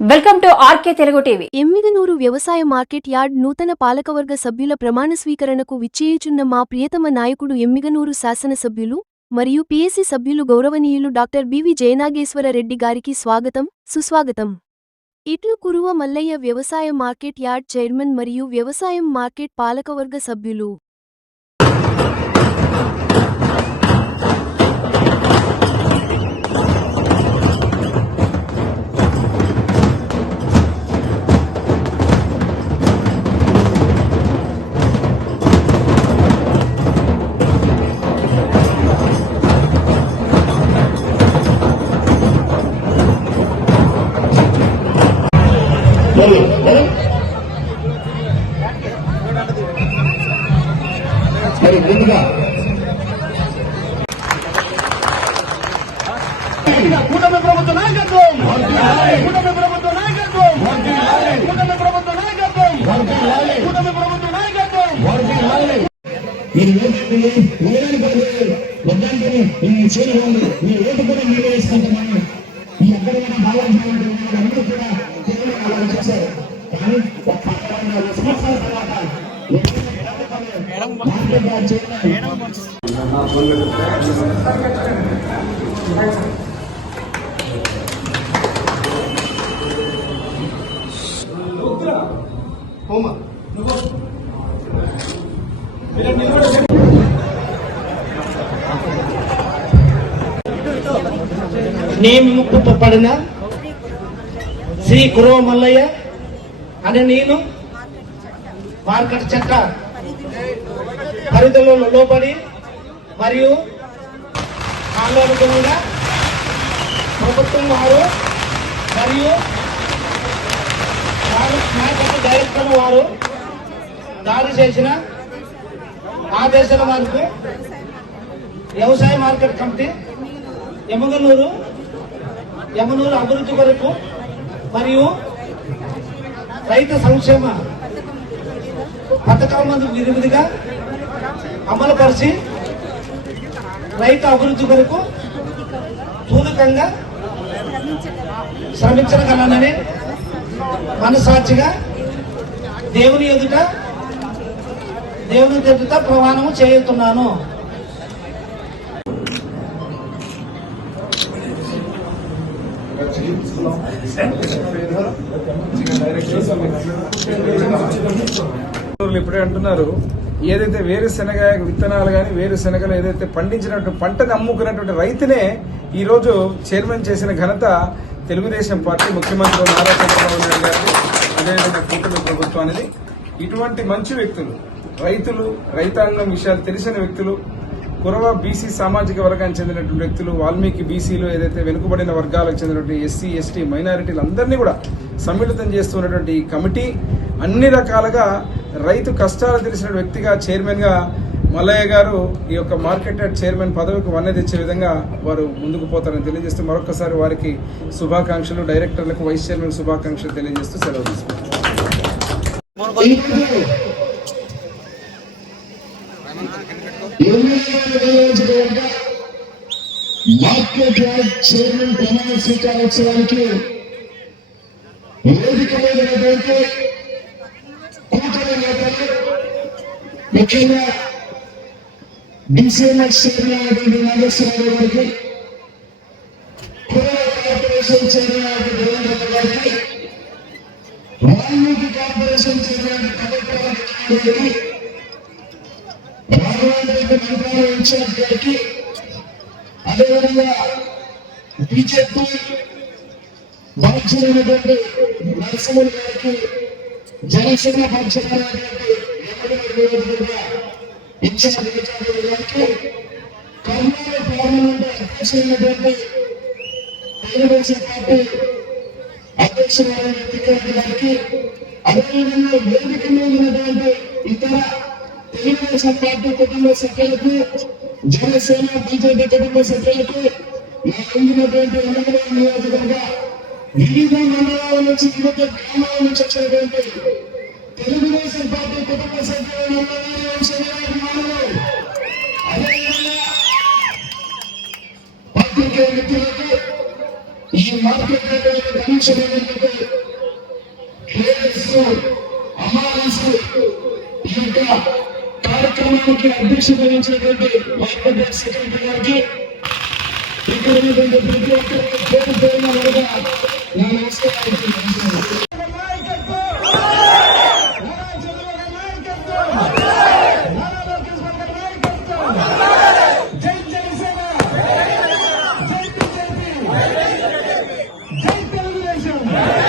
Welcome to RK Telugu TV. Emmiganur వ్యవసాయ market yard నూతన పాలకవర్గ సభ్యుల ప్రమాణ స్వీకరణకు విచ్చేయుచున్న మా ప్రియతమ నాయకుడు ఎమ్మిగనూరు శాసనసభ్యులు మరియు పిఎసి సభ్యులు గౌరవనీయులు డాక్టర్ బివి జయనాగేశ్వర రెడ్డి గారికి స్వాగతం, సుస్వాగతం. ఇట్లు కురువ మల్లయ్య వ్యవసాయ మార్కెట్ యార్డ్ చైర్మన్ మరియు వ్యవసాయం మార్కెట్ పాలకవర్గ సభ్యులు. కూటమి ప్రభుత్వ నాయకత్వం, కూటమి ప్రభుత్వ నాయకత్వం, కూటమి ప్రభుత్వ నాయకత్వం, కూటమి ప్రభుత్వ నాయకత్వం. మీరు వద్దంటే చేయకండి, మీరు ఓటు కూడా మీరు వేసుకుంటున్నాను. ఈ ఎక్కడైనా భావించాలంటే అందరూ కూడా కేవలం చేశారు. కానీ సంవత్సరాల తర్వాత నియమింపబడిన శ్రీ కురవ మల్లయ్య అనే నేను మార్కెట్ చట్ట పరిధిలో లోబడి మరియు కాలానుగుణంగా ప్రభుత్వం వారు మరియు మార్కెట్ డైరెక్టర్ వారు జారీ చేసిన ఆదేశాల మేరకు వ్యవసాయ మార్కెట్ కమిటీ ఎమ్మిగనూరు అభివృద్ధి కొరకు మరియు రైతు సంక్షేమ పథకాలను విధివిధిగా అమలుపరిచి రైతు అభివృద్ధి కొరకు పూర్వకంగా శ్రమించగలనని మనసాక్షిగా దేవుని ఎదుట ప్రమాణము చేయుతున్నాను. ఇప్పుడే అంటున్నారు, ఏదైతే వేరుశెనగ విత్తనాలు కానీ వేరుశెనగలు ఏదైతే పండించినటువంటి పంటని అమ్ముకున్నటువంటి రైతునే ఈ రోజు చైర్మన్ చేసిన ఘనత తెలుగుదేశం పార్టీ ముఖ్యమంత్రి నారా చంద్రబాబు నాయుడు గారికి, అదేవిధంగా కూటమి ప్రభుత్వానికి. ఇటువంటి మంచి వ్యక్తులు, రైతులు, రైతాంగం విషయాలు తెలిసిన వ్యక్తులు, కురవ బీసీ సామాజిక వర్గానికి చెందినటువంటి వ్యక్తులు, వాల్మీకి బీసీలు, ఏదైతే వెనుకబడిన వర్గాలకు చెందినటువంటి ఎస్సీ ఎస్టీ మైనారిటీలు అందరినీ కూడా సమ్మిళితం చేస్తున్నటువంటి ఈ కమిటీ అన్ని రకాలుగా రైతు కష్టాలు తెలిసిన వ్యక్తిగా చైర్మన్ గా మల్లయ్య గారు ఈ యొక్క మార్కెట్ యార్డ్ చైర్మన్ పదవికి వన్నె తెచ్చే విధంగా వారు ముందుకు పోతారని తెలియజేస్తూ మరొకసారి వారికి శుభాకాంక్షలు, డైరెక్టర్లకు, వైస్ చైర్మన్ శుభాకాంక్షలు తెలియజేస్తూ సెలవు తీసుకుంటారు. మార్కెట్ యార్డ్ చైర్మన్ ప్రమాణ స్వీకారోత్సవానికి వేదిక మీదైతే కూటమి నేతలు, ముఖ్యంగా డిసిఎంఎస్ చైర్మన్ అయినటువంటి నాగేశ్వరరావు గారికి, కురవ కార్పొరేషన్ చైర్మన్ అయినటువంటి దేవేంద్ర గారికి, వాల్మీకి కార్పొరేషన్ చైర్మన్ గారికి, మంత్రాలయ ఇన్ఛార్జ్ గారికి, అదేవిధంగా బీజేపీ బాధ్యులైనటువంటి నరసింహులు గారికి, జనసేన బాధ్యులైనటువంటి ఇన్ఛార్జ్ గారికి, కర్నూలు పార్లమెంట్ అధ్యక్షులైనటువంటి తెలుగుదేశం పార్టీ అధ్యక్షులైన టికెట్ గారికి, అదేవిధంగా వేదిక మీద ఉన్నటువంటి ఇతర తెలుగుదేశం పార్టీ కుటుంబ సభ్యులకు, జనసేన బీజేపీ కుటుంబ సభ్యులకు, పొందినటువంటి ఎమ్మెల్యే నియోజకవర్గ వివిధ మండలాల నుంచి, వివిధ గ్రామాల నుంచి వచ్చినటువంటి తెలుగుదేశం పార్టీ కుటుంబ సభ్యులు, పార్టీ మిత్రులకు, ఈ మార్కెట్ కనీసం చేస్తూ అమ్మాయిస్తూ ఈ యొక్క కార్యక్రమానికి అధ్యక్షత వహించినటువంటి మార్కెట్ సెక్రటరీ గారికి ఇక్కడ ఉన్నటువంటి ప్రతి ఒక్కరికి పేరు పేరున కూడా నా నమస్కారాలు. జై తెలుగుదేశం.